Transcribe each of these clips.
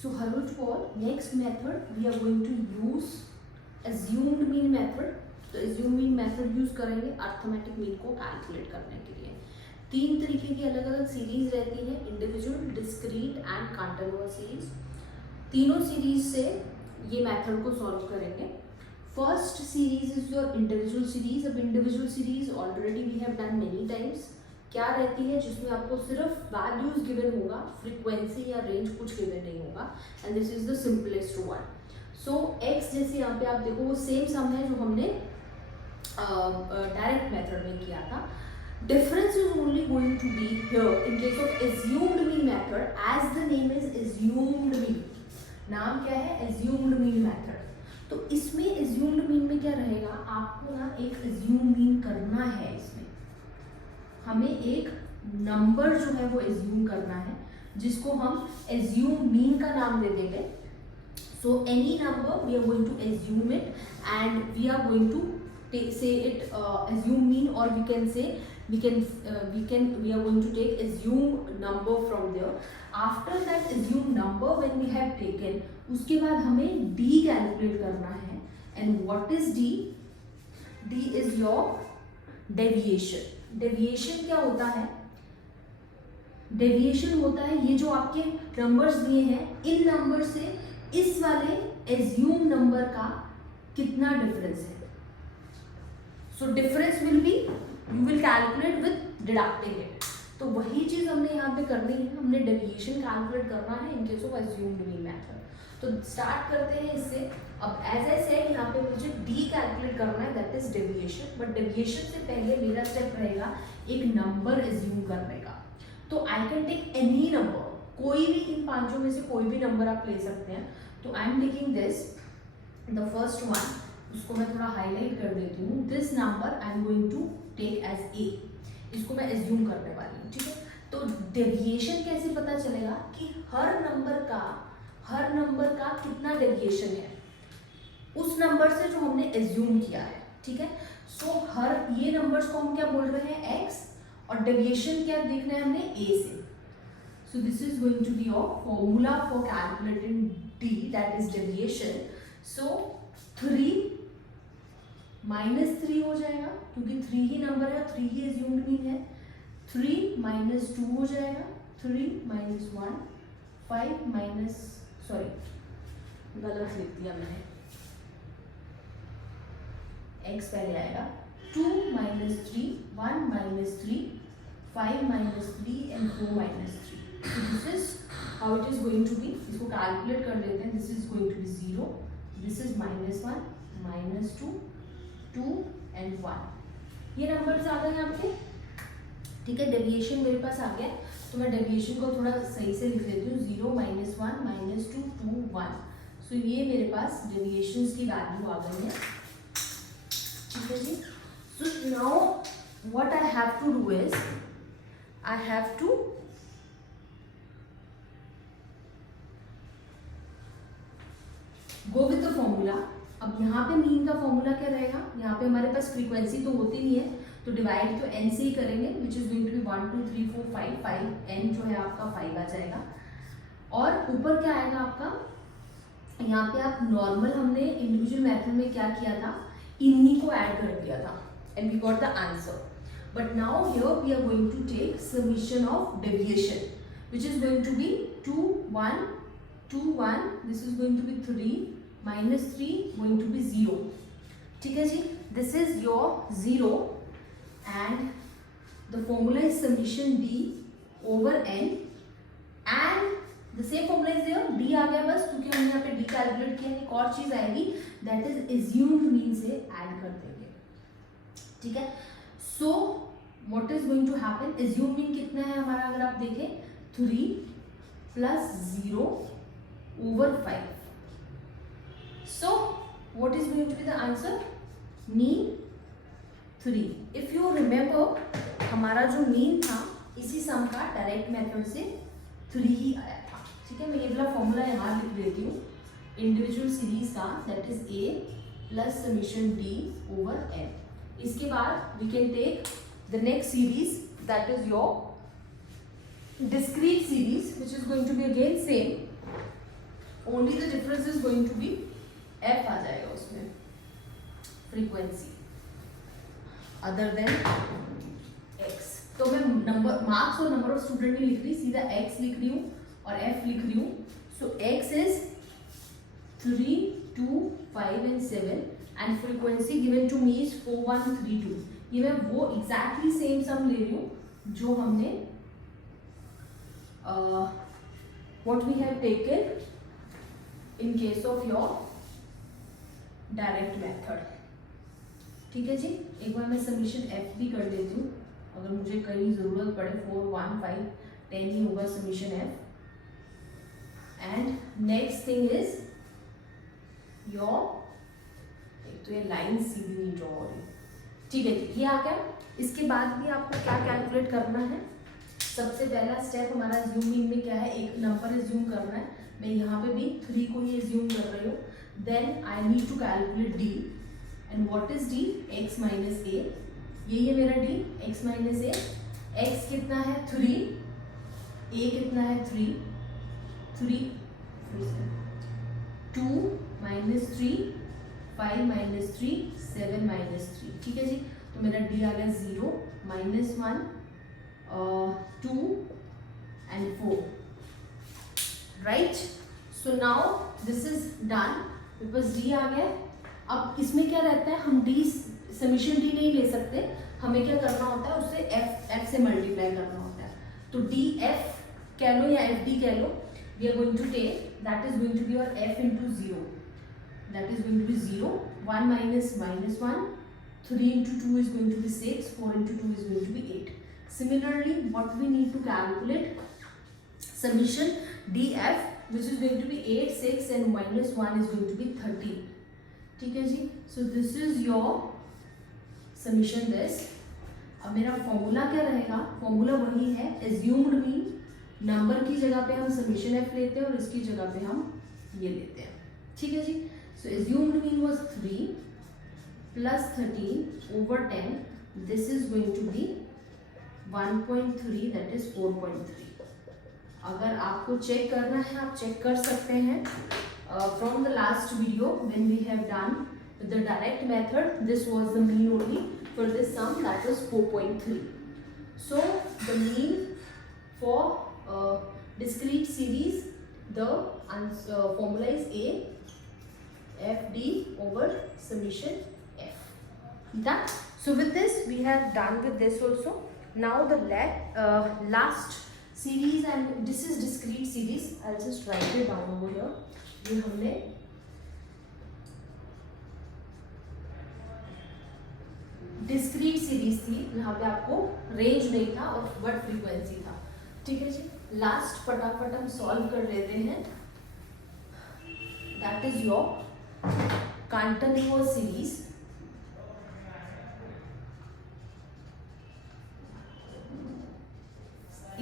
So Haruj for next method we are going to use assumed mean method. तो assumed mean method use करेंगे arithmetic mean को calculate करने के लिए। 3 तरीके की अलग अलग सीरीज रहती है, individual, discrete and continuous series. तीनों सीरीज से ये मेथड को सॉल्व करेंगे। First series is your individual series. अब individual series already we have done many times. क्या रहती है, जिसमें आपको सिर्फ वैल्यूज गिवन होगा, फ्रीक्वेंसी या रेंज कुछ गिवन नहीं होगा, and this is the simplest one. So x जैसे यहाँ पे आप देखो वो सेम सम है जो हमने डायरेक्ट मेथड में किया था। Difference is only going to be here in case of assumed mean method, as the name is assumed mean। नाम क्या है, assumed mean method। तो इसमें assumed mean में क्या रहेगा, आपको ना एक assumed mean करना है। इसमें हमें एक नंबर जो है वो एज्यूम करना है, जिसको हम एज्यूम मीन का नाम दे देंगे। So any number we are going to assume it and we are going to say it assume mean, और we can say we are going to take assume number from there. After that assume number when we have taken, उसके बाद हमें d calculate करना है। and what is d? d is your deviation। Deviation क्या होता है, deviation होता है ये जो आपके नंबर्स दिए हैं, इन नंबर से इस वाले एज्यूम नंबर का कितना डिफरेंस है। So difference will be, you will calculate with deducting it. तो वही चीज हमने यहाँ पे करनी है, हमने डेविएशन कैलकुलेट करना है इन case of assumed mean method. तो स्टार्ट करते हैं इससे। अब एज आई सेड यहाँ पे मुझे डी कैलकुलेट करना है, that is deviation. But deviation से पहले मेरा स्टेप रहेगा एक नंबर एज्यूम करने का। तो I can take any number, कोई भी इन पांचों में से कोई भी नंबर आप ले सकते हैं। तो I am taking this the first one, उसको मैं थोड़ा हाईलाइट कर देती हूँ। This number I am going to take as A, इसको मैं एज्यूम करने वाली हूँ, ठीक है। तो डेविएशन कैसे पता चलेगा कि हर नंबर का कितना डेविएशन है उस नंबर से जो हमने एज्यूम किया है, ठीक है। सो हर ये नंबर्स को हम क्या बोल रहे हैं, x, और डेविएशन क्या देखना है हमने, a से। So this is going to be your formula for calculating d, that is deviation. So 3 -3 हो जाएगा, क्योंकि 3 ही नंबर है, 3 ही एज्यूम्ड मीन है। 3 - 2 हो जाएगा, 3 - 1, 5 सॉरी गलत लिख दिया मैंने, x पहले आएगा। 2 - 3, 1 - 3, 5 - 3 and 4 - 3। So this is how it is going to be। इसको कैलकुलेट कर लेते हैं। This is going to be 0, this is -1, -2, 2 and 1। ये नंबर्स आ गए यहाँ पे, ठीक है। डेविएशन मेरे पास आ गया, तो मैं डेविएशन को थोड़ा सही से लिख लेती हूँ। 0 - 1 -2 2 1। सो ये मेरे पास डेविएशंस की वैल्यू आ गई है, ठीक है जी। So now what I have to do is, I have to go with the formula. अब यहाँ पे मीन का फॉर्मूला क्या रहेगा, यहाँ पे हमारे पास फ्रीक्वेंसी तो होती नहीं है, तो डिवाइड तो n से ही करेंगे, which is going to be 1 2 3 4 5 5 n जो है आपका 5 आ जाएगा। और ऊपर क्या आएगा आपका, यहाँ पे आप नॉर्मल हमने इंडिविजुअल मेथड में क्या किया था, इन्हीं को ऐड कर दिया था and we got the answer. But now here we are going to take summation of deviation, which is going to be 2 1 2 1, this is going to be 3 -3 going to be 0, ठीक है जी। This is your 0 and the formula is summation d over n and the same formula is there, d आ गया बस, क्योंकि हमने यहाँ पे d calculate किया। एक और चीज आएगी, that is assumed mean से ऐड कर देंगे, ठीक है। so what is going to happen, assumed mean कितना है हमारा, अगर आप देखें 3 + 0 over 5। so what is going to be the answer, mean 3। If you remember, हमारा जो मीन था इसी सम का डायरेक्ट मेथड से 3 ही आया था, ठीक है। मैं ये वाला फॉर्मूला यहाँ लिख देती हूँ इंडिविजुअल सीरीज का, that is a plus summation d over n। इसके बाद we can take the next series, that is your discrete series, which is going to be again same only the difference is going to be F आ जाएगा उसमें frequency other than x. तो मैं number marks और number of student नहीं लिख रही, सीधा एक्स लिख रही हूँ और एफ लिख रही हूँ। सो x is 3, 2, 5 and 7 and frequency given to me is 4132। ये मैं वो exactly same sum ले रही हूँ जो हमने what we have taken in case of your direct method। ठीक है जी, एक बार मैं समीशन एफ भी कर देती हूँ अगर मुझे कहीं जरूरत पड़े। 4, 1, 5, 10 ही होगा summation F. And next thing is your, एक तो ये लाइन सीधी नहीं ड्रॉ हो रही, ठीक है जी, ये आ गया। इसके बाद भी आपको क्या कैलकुलेट करना है? सबसे पहला स्टेप हमारा एज्यूमिंग में क्या है, एक नंबर एज्यूम करना है। मैं यहाँ पे भी 3 को ही एज्यूम कर रही हूँ। Then I need to calculate D, and what is D? x minus A, यही है मेरा D, x minus A. x कितना है? 3, a कितना है? 3, 2 माइनस 3, 5 माइनस 3, 7 माइनस 3, ठीक है जी। तो मेरा डी आ गया 0, -1, 2 and 4, right. So now this is done, because D आ गया। अब इसमें क्या रहता है, हम डी समीशन डी नहीं ले सकते, हमें क्या करना होता है, उससे एफ से मल्टीप्लाई करना होता है। तो डी एफ कह लो या एफ डी कह लो, we are going to take that is going to be your F into 0, that is going to be 0, 1 minus -1, 3 into 2 is going to be 6, 4 into 2 is going to be 8. Similarly, what we need to calculate summation df, which is going to be 8, 6 and -1 is going to be 13. ठीक है जी। So this is your summation this। अब मेरा formula क्या रहेगा? Formula वही है, assumed mean, number की जगह पे हम समीशन एफ लेते हैं और इसकी जगह पे हम ये लेते हैं, ठीक है जी। So assumed mean was 3 plus 13 over 10, this is going to be 1.3, that is 4.3। अगर आपको चेक करना है आप चेक कर सकते हैं। From the last video when we have done the direct method, this was the mean only for this sum, that was 4.3. So the mean for discrete series, the formula is A f d over summation f. Done. So with this we have done with this also. Now the last series, and this is discrete series, I'll just write it down over here। ये हमने discrete series थी, यहाँ पे आपको range नहीं था और but frequency था, ठीक है जी। लास्ट फटाफट हम सॉल्व कर लेते हैं। That is your continuous series.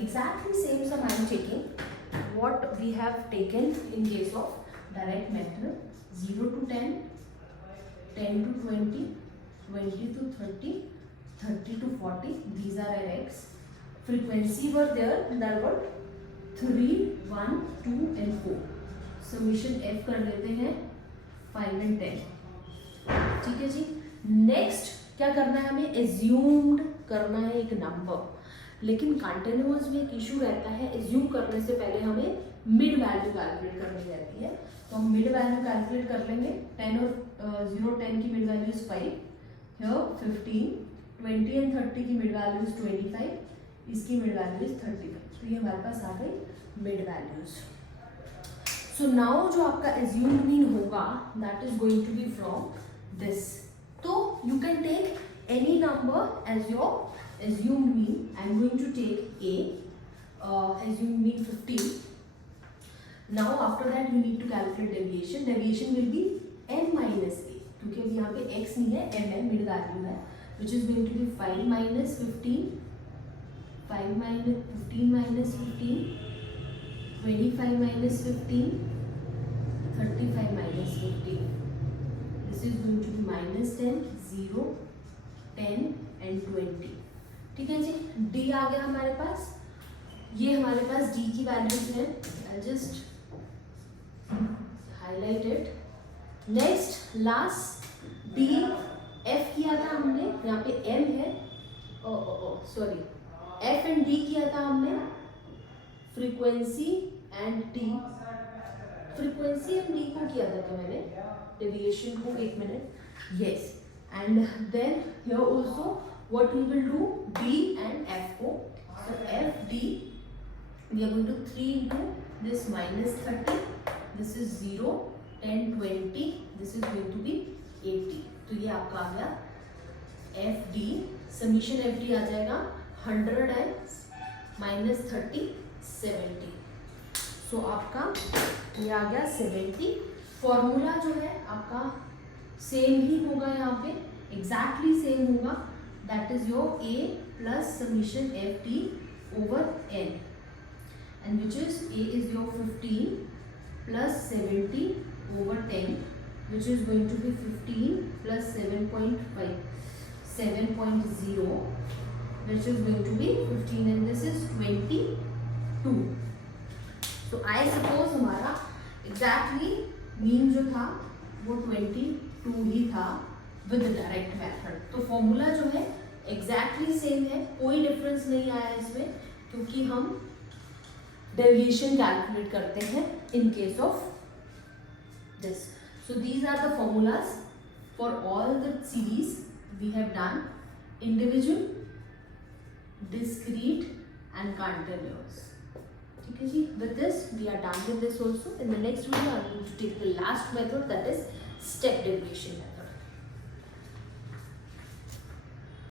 exactly same sum I am taking what we have taken in case of direct method, 0 to 10, 10 to 20, 20 to 30, 30 to 40, these are our x. Frequency were there, that were 3, 1, 2 and 4। Summation f कर लेते हैं 5 and 10, ठीक है जी। Next क्या करना है, हमें assumed करना है एक नंबर, लेकिन कंटिन्यूअस में एक इशू रहता है, एज्यूम करने से पहले हमें मिड वैल्यू कैलकुलेट करनी रहती है। तो हम मिड वैल्यू कैलकुलेट कर लेंगे। 10 और 0, 10 की mid value is 5, here 15, 20 and 30 की मिड वैल्यू इज 25, इसकी मिड वैल्यू इज 35। तो ये हमारे पास आ गई मिड वैल्यूज। सो नाउ जो आपका एज्यूम्ड मीन होगा that is going to be from this. तो you can take any number as your assumed mean। I am going to take A, assumed mean 15। Now after that you need to calculate deviation। Deviation will be n minus A, क्योंकि अब यहाँ पे x नहीं है, m है, mid value है, which is going to be 5 minus 15, 5 minus 15 minus 15, 25 minus 15, 35 minus 15। This is going to be -10, 0, 10 and 20, ठीक है जी। d आ गया हमारे पास, ये हमारे पास d की वैल्यूज है। I just highlight it. Next, last D F किया था हमने, यहाँ पे M है, सॉरी F and D किया था हमने, frequency and D, frequency and D को किया था क्या मैंने, डेविएशन को, एक minute, yes, and then here also what we will do, D and F को, so F D we are going to 3 into this minus 30, this is 0, 10, 20, this is going to be 80, तो ये आपका आ गया F D, summation F D आ जाएगा 100 and minus 30 70, सो आपका ये आ गया 70। फॉर्मूला जो है आपका सेम ही होगा, यहाँ पे एग्जैक्टली सेम होगा, that is your a plus समीशन F D over N, and which is a is your 15 plus 70 over 10, which is going to be 15 plus 7.5, 7.0, which is going to be 15, and this is 22. So I suppose हमारा exactly mean जो था वो 22 ही था with the direct method। तो formula जो है exactly same है, कोई डिफरेंस नहीं आया इसमें, क्योंकि हम डेविएशन कैलकुलेट करते हैं in case of this. So these are the formulas for all the series we have done, individual, discrete and continuous. ठीक है जी, with this we are done with this also. In the next video I am going to take the last method, that is step deviation method.